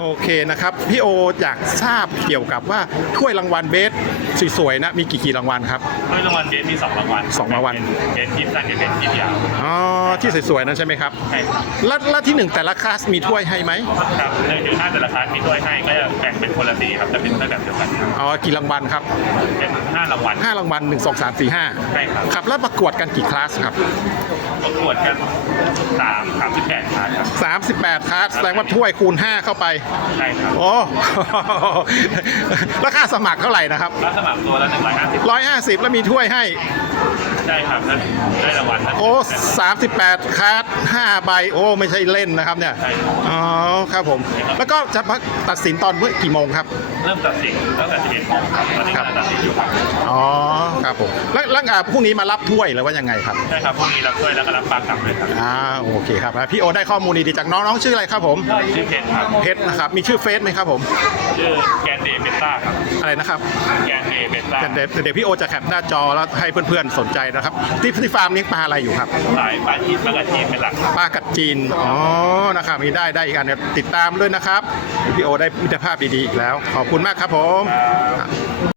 โอเคนะครับ พี่โออยากทราบเกี่ยวกับว่าถ้วยรางวัลเบสสวยๆนะมีกี่กี่รางวัลครับ ด้วยรางวัลเบสมีสองรางวัลสองรางวัลเบสทิปกันกับเบสทิปยาวอ๋อที่สวยๆนั่นใช่ไหมครับใช่ครับแล้วแล้วที่หนึ่งแต่ละคลาสมีถ้วยให้ไหมครับในถึงห้าแต่ละคลาสมีถ้วยให้ก็จะแบ่งเป็นคนละสีครับแต่เป็นถ้วยแบบเดียวกันครับอ๋อกี่รางวัลครับเป็นห้ารางวัลห้ารางวัลหนึ่งสองสามสี่ห้าใช่ครับ ครับแล้วประกวดกันกี่คลาสครับประกวดกัน สามสามสิบแปดคลาสครับ38 คลาสแสดงว่าถ้วยคูณ 5 เข้าไป ใช่ครับโอ้ราคาสมัครเท่าไหร่นะครับ รับสมัครตัวละหนึ่งร้อยห้าสิบ150 แล้วมีถ้วยให้ใช่ครับแล้วได้รางวัลโอ้ 38คาร์ด5ใบ โอ้ ไม่ใช่เล่นนะครับเนี่ย ใช่ครับอ๋อ ครับผม แล้วก็จะตัดสินตอนเมื่อกี่โมงครับ เริ่มตัดสินตั้งแต่สิบเอ็ดโมงครับตอนนี้ครับกำลังตัดสินอยู่ครับอ๋อ ครับผมแล้วแล้วอ่าพรุ่งนี้มารับถ้วยหรือว่ายังไงครับใช่ครับพรุ่งนี้รับถ้วยแล้วก็รับปลากลับเลยครับอ่าโอเคครับพี่โอได้ข้อมูลดีๆจากน้องน้องชื่ออะไรครับผมชื่อเพชรครับเพชรนะครับมีชื่อเฟซไหมครับผมชื่อแกนเดย์เบต้าครับอะไรนะครับแกนเดย์เบต้าเดี๋ยวเดี๋ยวพี่โอจะแคปหน้าจอแล้วให้เพื่อนๆสนใจนะครับที่ที่ฟาร์มเลี้ยงปลาอะไรอยู่ครับสายปลาชีสปลากระชีเป็นหลักครับปลากัดจีนอ๋อนะครับมีได้ได้อีกอันเนี่ยติดตามด้วยนะครับพี่โอได้มิตรภาพดีๆอีกแล้ว ขอบคุณมากครับผม